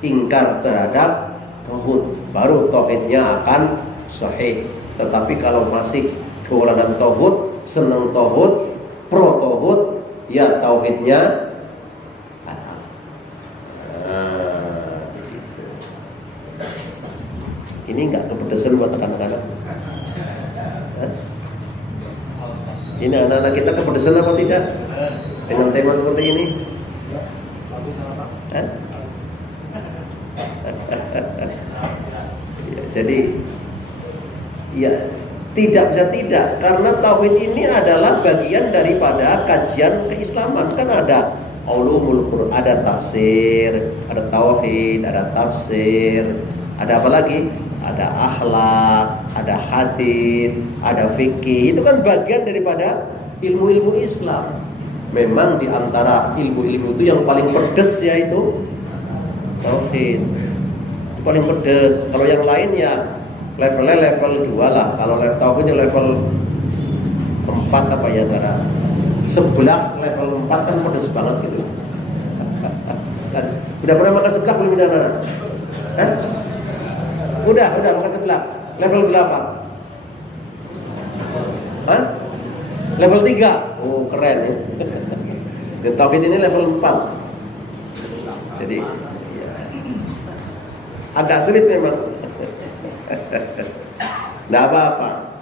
ingkar terhadap tauhid, baru tauhidnya akan sahih. Tetapi kalau masih dolanan tauhid, senang tauhid, pro tauhid, ya tauhidnya batal. Begitu. Ini nggak kepedesan buat anak-anak? Ini anak-anak kita kepedesan apa tidak dengan tema seperti ini? Ya, jadi ya tidak bisa tidak, karena tauhid ini adalah bagian daripada kajian keislaman. Kan ada ulumul Qur'an, ada tafsir, ada tauhid, ada tafsir, ada apa lagi? Ada akhlak, ada hadis, ada fikih. Itu kan bagian daripada ilmu-ilmu Islam. Memang di antara ilmu-ilmu itu yang paling pedes yaitu tauhid. Itu paling pedes. Kalau yang lain ya levelnya level 2 lah. Kalau tauhidnya level 4 apa ya cara? Seblak level 4 kan pedes banget gitu. Udah pernah makan seblak belum anak-anak? Udah makan seblak. Level berapa? Level 3. Oh, keren ya. Dan tauhid ini level 4. Jadi ya, agak sulit memang. Nggak apa-apa.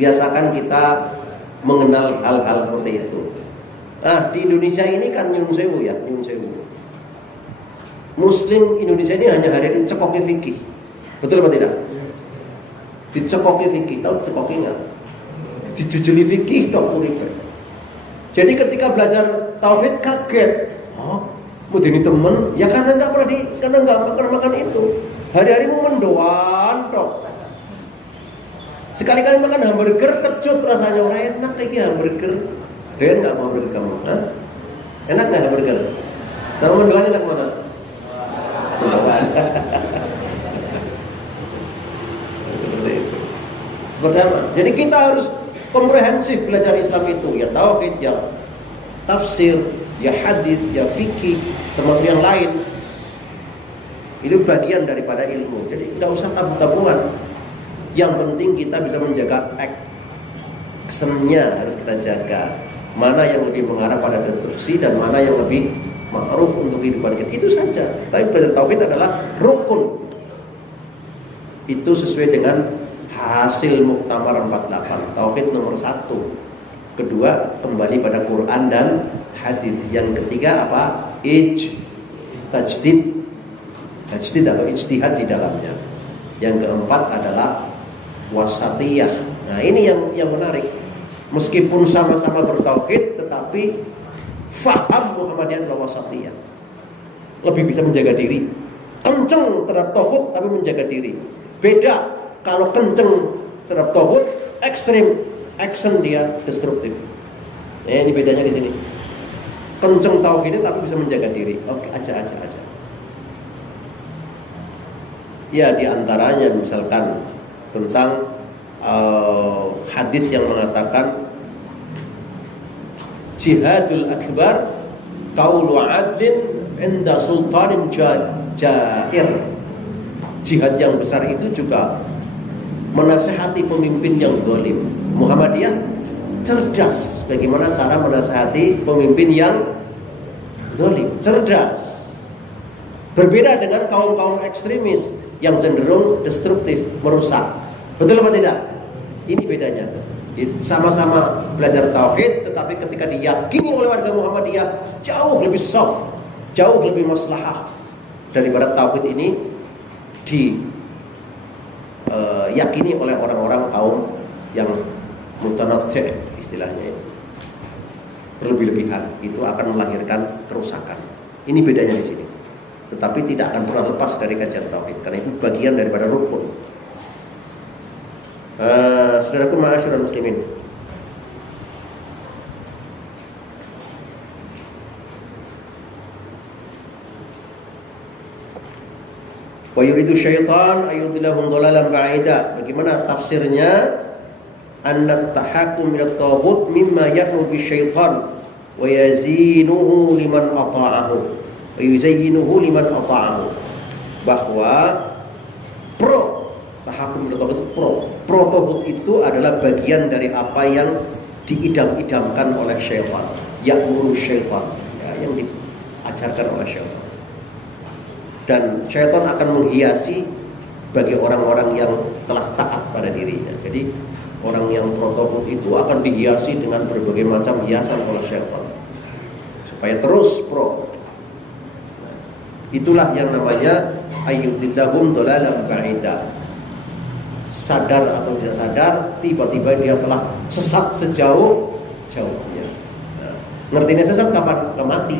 Biasakan kita mengenal hal-hal seperti itu. Nah, di Indonesia ini kan nyun sewu ya, nyun sewu. Muslim Indonesia ini hanya hari ini cekoki fikih. Betul apa tidak? Dicekoki fikih, tahu dicekoki nggak? Dijujuli fikih dok uripe. Jadi ketika belajar tauhid kaget, mau jadi temen? Ya karena nggak pernah makan itu. Hari-hari mau mendoan dok. Sekali-kali makan hamburger kecut rasanya, wah enak kayak hamburger. Dia nggak mau hamburger kamu? Enak nggak hamburger? Sama mendoan enak mana? Seperti apa? Jadi kita harus komprehensif belajar Islam itu, ya tauhid, ya tafsir, ya hadis, ya fikih, termasuk yang lain. Itu bagian daripada ilmu. Jadi nggak usah tabung-tabungan. Yang penting kita bisa menjaga actionnya, harus kita jaga. Mana yang lebih mengarah pada destruksi dan mana yang lebih ma'ruf untuk kehidupan kita. Itu saja. Tapi belajar tauhid adalah rukun. Itu sesuai dengan hasil Muktamar 48. Tauhid nomor 1. Kedua, kembali pada Quran dan hadis. Yang ketiga apa? Tajdid atau ijtihad di dalamnya. Yang keempat adalah wasatiyah. Nah, ini yang menarik. Meskipun sama-sama bertauhid, tetapi faham Muhammadiyah adalah wasatiyah. Lebih bisa menjaga diri. Kenceng terhadap tauhid tapi menjaga diri. Beda kalau kenceng terhadap tauhid, ekstrim, action dia destruktif. Ini bedanya di sini. Kenceng tauhidnya tapi bisa menjaga diri. Oke, aja. Ya, diantaranya misalkan tentang hadis yang mengatakan jihadul akbar qaulu adlin inda sultanin jair. Jihad yang besar itu juga menasehati pemimpin yang zalim. Muhammadiyah cerdas bagaimana cara menasihati pemimpin yang zalim, cerdas. Berbeda dengan kaum-kaum ekstremis yang cenderung destruktif, merusak. Betul apa tidak? Ini bedanya. Sama-sama belajar tauhid, tetapi ketika diyakini oleh warga Muhammadiyah jauh lebih soft, jauh lebih maslahah daripada tauhid ini diyakini oleh orang-orang kaum yang mutanatsi' istilahnya itu. Berlebih-lebihan itu akan melahirkan kerusakan. Ini bedanya di sini. Tetapi tidak akan pernah lepas dari kajian tauhid karena itu bagian daripada rukun. Saudaraku ma'asyiral muslimin, wa yuridu syaitan ayyudillahum dhalalan ba'ida. Bagaimana tafsirnya? Anna tahakum ila taghut mimma ya'muru bisyaitan wa yazinuhu liman ata'ahu wa yuzayyinuhu liman ata'ahu. Bahwa tahakum ila taghut pro taghut itu adalah bagian dari apa yang diidam-idamkan oleh syaitan, ya'muru syaitan, ya, yang diajarkan oleh syaitan. Dan syaitan akan menghiasi bagi orang-orang yang telah taat pada dirinya. Jadi orang yang pro-taghut itu akan dihiasi dengan berbagai macam hiasan oleh syaitan supaya terus pro. Itulah yang namanya ayyudillahum dhalalan ba'ida. Sadar atau tidak sadar, tiba-tiba dia telah sesat sejauh-jauhnya. Nah, ngertinya sesat kapan? Mati.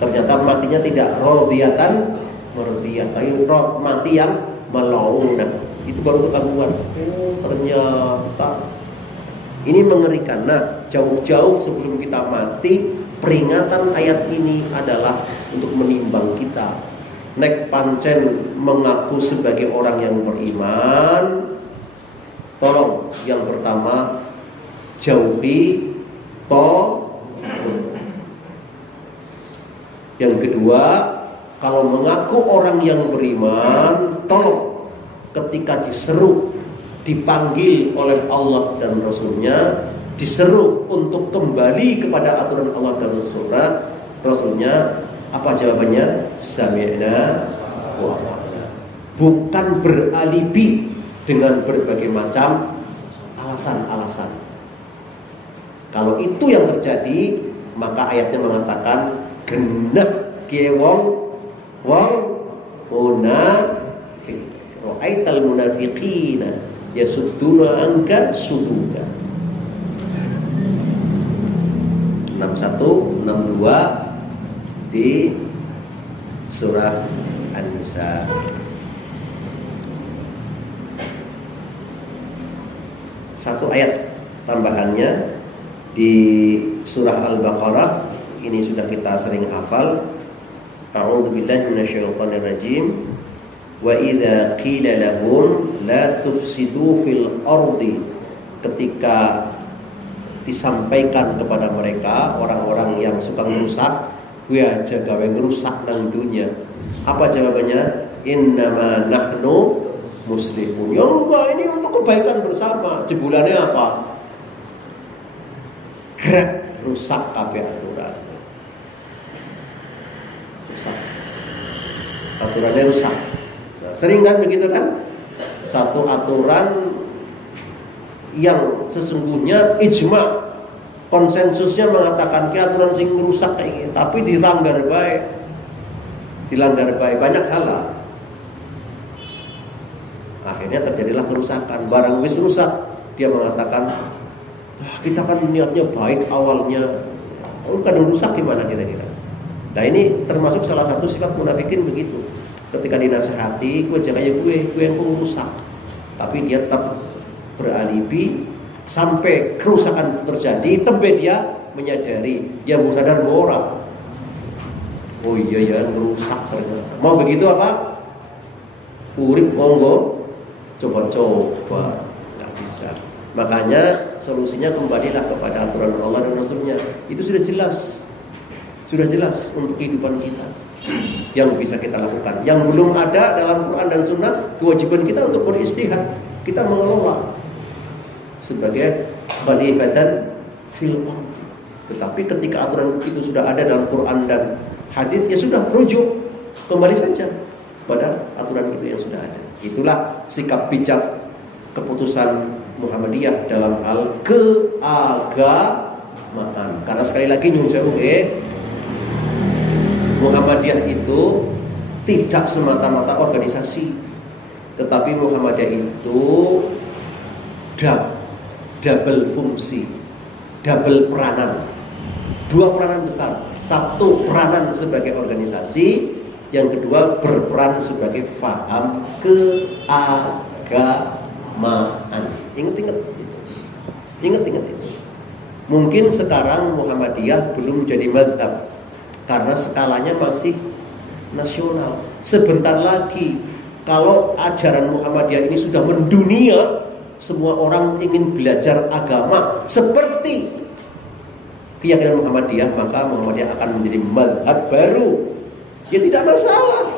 Ternyata matinya tidak radiyatan mardiyah, tapi mati yang malaunah. Itu baru ketahuan. Ternyata ini mengerikan. Nah, jauh-jauh sebelum kita mati, peringatan ayat ini adalah untuk menimbang kita. Nek pancen mengaku sebagai orang yang beriman, tolong yang pertama jauhi yang kedua, kalau mengaku orang yang beriman, tolong ketika diseru, dipanggil oleh Allah dan Rasulnya, diseru untuk kembali kepada aturan Allah dan Rasulnya, apa jawabannya? Sami'na wa ata'na. Bukan beralibi dengan berbagai macam alasan-alasan. Kalau itu yang terjadi, maka ayatnya mengatakan genep kewong munafik. Ra'aital munafiqina yasudduna anka sududa. 61, 62 di surah An-Nisa. Satu ayat tambahannya di surah Al-Baqarah, ini sudah kita sering hafal. A'udzubillahi minasyaitonir rajim. Wa idza qila lahum la tufsidu fil ardi. Ketika disampaikan kepada mereka orang-orang yang suka merusak, gue aja gawe ngerusak nang dunia. Apa jawabannya? Innama nahnu muslihun. Ya enggak, ini untuk kebaikan bersama. Jebulannya apa? Gerak rusak kabeh aturan. Rusak. Aturannya rusak. Nah, sering kan begitu kan? Satu aturan yang sesungguhnya ijma, konsensusnya mengatakan ke aturan sing rusak kayak gini, tapi dilanggar baik banyak hal lah. Akhirnya terjadilah kerusakan. Barang wis rusak, dia mengatakan, kita kan niatnya baik awalnya, kadang rusak gimana kira-kira. Nah ini termasuk salah satu sifat munafikin begitu. Ketika dinasihati, gue jangan ya gue yang rusak, tapi dia tetap beralibi sampai kerusakan itu terjadi. Tembe dia menyadari, yang sadar orang, oh iya ya ngerusak ternyata. Mau begitu apa? Urip monggo, coba-coba, nggak bisa. Makanya solusinya kembalilah kepada aturan Allah dan Rasulnya. Itu sudah jelas untuk kehidupan kita yang bisa kita lakukan. Yang belum ada dalam Quran dan Sunnah, kewajiban kita untuk beristihad. Kita mengelola sebagai khalifatan fil ardh. Tetapi ketika aturan itu sudah ada dalam Quran dan hadis, ya sudah, rujuk kembali saja pada aturan itu yang sudah ada. Itulah sikap bijak keputusan Muhammadiyah dalam hal keagamaan. Karena sekali lagi nyun sewu, Muhammadiyah itu tidak semata-mata organisasi, tetapi Muhammadiyah itu double fungsi, double peranan, dua peranan besar. Satu, peranan sebagai organisasi, yang kedua berperan sebagai faham keagamaan. Ingat-ingat itu. Mungkin sekarang Muhammadiyah belum jadi mazhab karena skalanya masih nasional. Sebentar lagi kalau ajaran Muhammadiyah ini sudah mendunia, semua orang ingin belajar agama seperti keyakinan Muhammadiyah, maka Muhammadiyah akan menjadi mazhab baru. Ya tidak masalah.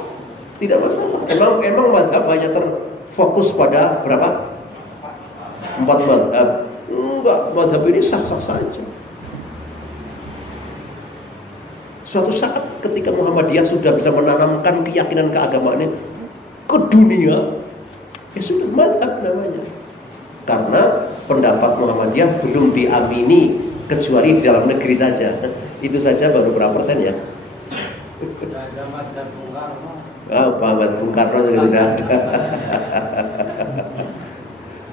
Emang mazhab hanya terfokus pada berapa? 4 mazhab. Enggak, mazhab ini sah-sah saja. Suatu saat ketika Muhammadiyah sudah bisa menanamkan keyakinan keagamaannya ke dunia, ya sudah mazhab namanya. Karena pendapat Muhammadiyah belum diamini kecuali di dalam negeri saja. Itu saja baru berapa persen ya? Pak Bung Karno juga sudah ada.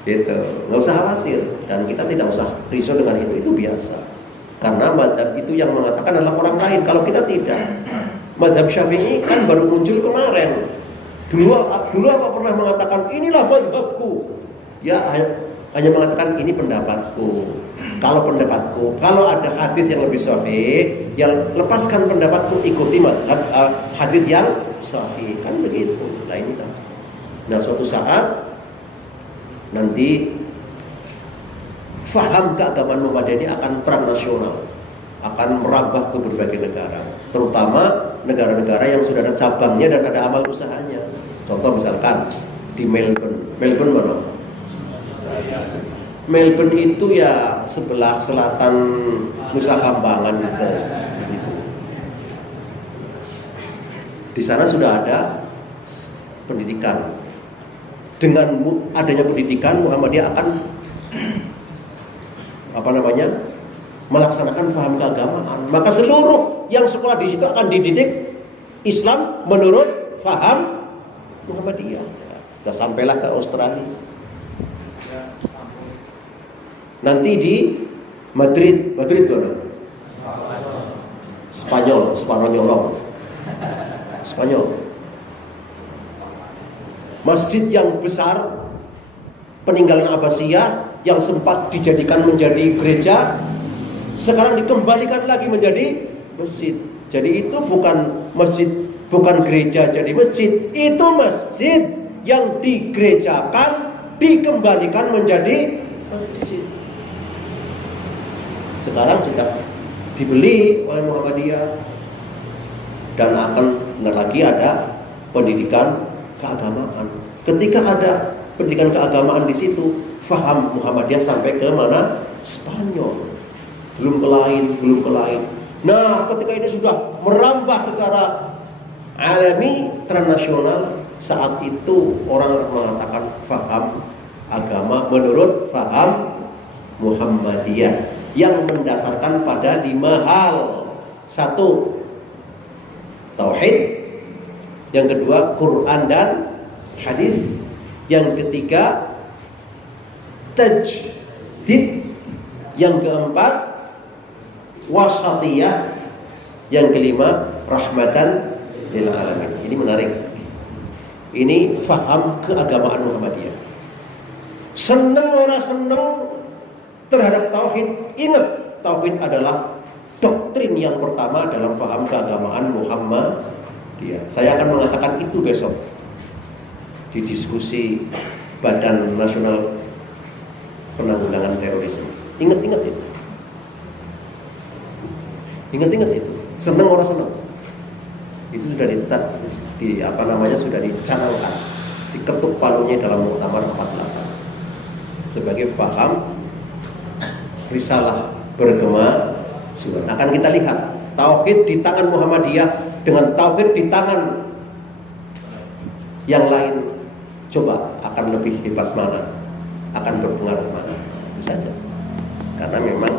Gitu. Nggak usah khawatir, dan kita tidak usah risau dengan itu biasa. Karena mazhab itu yang mengatakan adalah orang lain. Kalau kita tidak, mazhab Syafi'i kan baru muncul kemarin. Dulu apa pernah mengatakan inilah mazhabku? Ya hanya mengatakan ini pendapatku. Kalau ada hadis yang lebih sahih, ya lepaskan pendapatku, ikuti mazhab hadis yang sahih, kan begitu. Nah ini kan. Nah suatu saat nanti faham keagamaan Muhammadiyah ini akan transnasional, akan merambah ke berbagai negara, terutama negara-negara yang sudah ada cabangnya dan ada amal usahanya. Contoh misalkan di Melbourne mana? Melbourne itu ya sebelah selatan Nusa Kambangan gitu. Di sana sudah ada pendidikan. Dengan adanya pendidikan, Muhammadiyah akan melaksanakan paham keagamaan. Maka seluruh yang sekolah di situ akan dididik Islam menurut paham Muhammadiyah. Nah, sampailah ke Australia. Nanti di Madrid mana? Spanyol. Masjid yang besar peninggalan Abbasiyah yang sempat dijadikan menjadi gereja, sekarang dikembalikan lagi menjadi masjid. Jadi itu bukan masjid, bukan gereja jadi masjid, itu masjid yang digerejakan dikembalikan menjadi masjid. Sekarang sudah dibeli oleh Muhammadiyah dan akan lagi ada pendidikan keagamaan. Ketika ada pendidikan keagamaan di situ, faham Muhammadiyah sampai ke mana? Spanyol. Belum ke lain. Nah, ketika ini sudah merambah secara alami transnasional, saat itu orang mengatakan faham agama menurut faham Muhammadiyah yang mendasarkan pada 5 hal. 1, tauhid. Yang kedua, Quran dan hadis. Yang ketiga, tajdid. Yang keempat, wasatiyah. Yang kelima, rahmatan lil alamin. Ini menarik. Ini faham keagamaan Muhammadiyah. Seneng orang seneng terhadap tauhid. Ingat, tauhid adalah doktrin yang pertama dalam faham keagamaan Muhammadiyah. Saya akan mengatakan itu besok di diskusi Badan Nasional Penanggulangan Terorisme. Ingat-ingat itu. Senang orang senang. Itu sudah sudah dicanangkan, diketuk palunya dalam Muktamar 48 sebagai faham risalah berkemajuan. Akan kita lihat tauhid di tangan Muhammadiyah dengan tauhid di tangan yang lain, coba akan lebih hebat mana, akan berpengaruh mana. Itu saja. Karena memang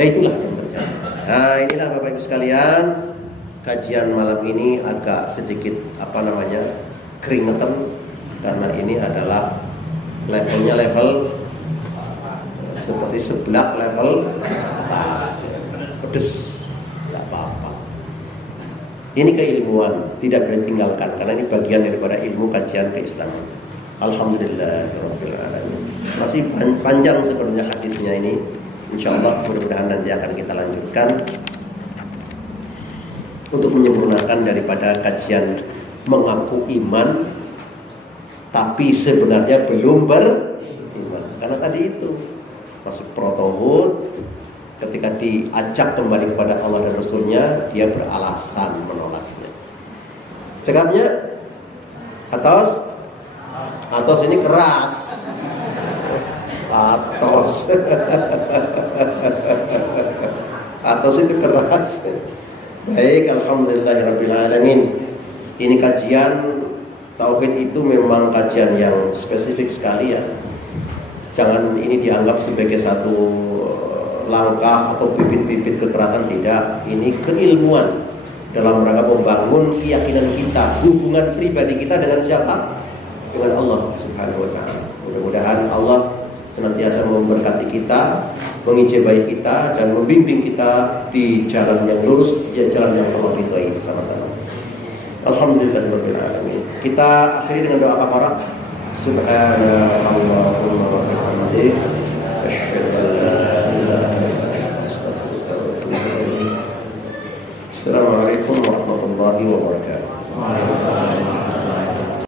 ya itulah yang terjadi. Nah, inilah Bapak Ibu sekalian, kajian malam ini agak sedikit keringetan, karena ini adalah levelnya level seperti seblak level pedes, tidak apa-apa. Ini keilmuan, tidak boleh ditinggalkan, karena ini bagian daripada ilmu kajian keislaman. Alhamdulillahirabbil alamin. Masih panjang sebenarnya hadisnya ini. Insyaallah mudah-mudahan nanti akan kita lanjutkan untuk menyempurnakan daripada kajian mengaku iman tapi sebenarnya belum beriman. Karena tadi itu masuk protowud, ketika diajak kembali kepada Allah dan Rasulnya, dia beralasan menolaknya. Cakapnya atos ini keras. Atos itu keras. Baik, alhamdulillahirabbil alamin. Ini kajian tauhid itu memang kajian yang spesifik sekali ya. Jangan ini dianggap sebagai satu langkah atau bibit-bibit kekerasan, tidak. Ini keilmuan dalam rangka membangun keyakinan kita, hubungan pribadi kita dengan siapa? Dengan Allah Subhanahu wa taala. Mudah-mudahan Allah senantiasa memberkati kita, mengijabahi kita, dan membimbing kita di jalan yang lurus, jalan yang Allah ridhai bersama-sama. Alhamdulillahirabbil alamin. Kita akhiri dengan doa kafarah. Subhanallahumma wa bihamdihi, asyhadu an la ilaha illa anta, astaghfiruka wa atubu ilaik. Assalamualaikum warahmatullahi wabarakatuh.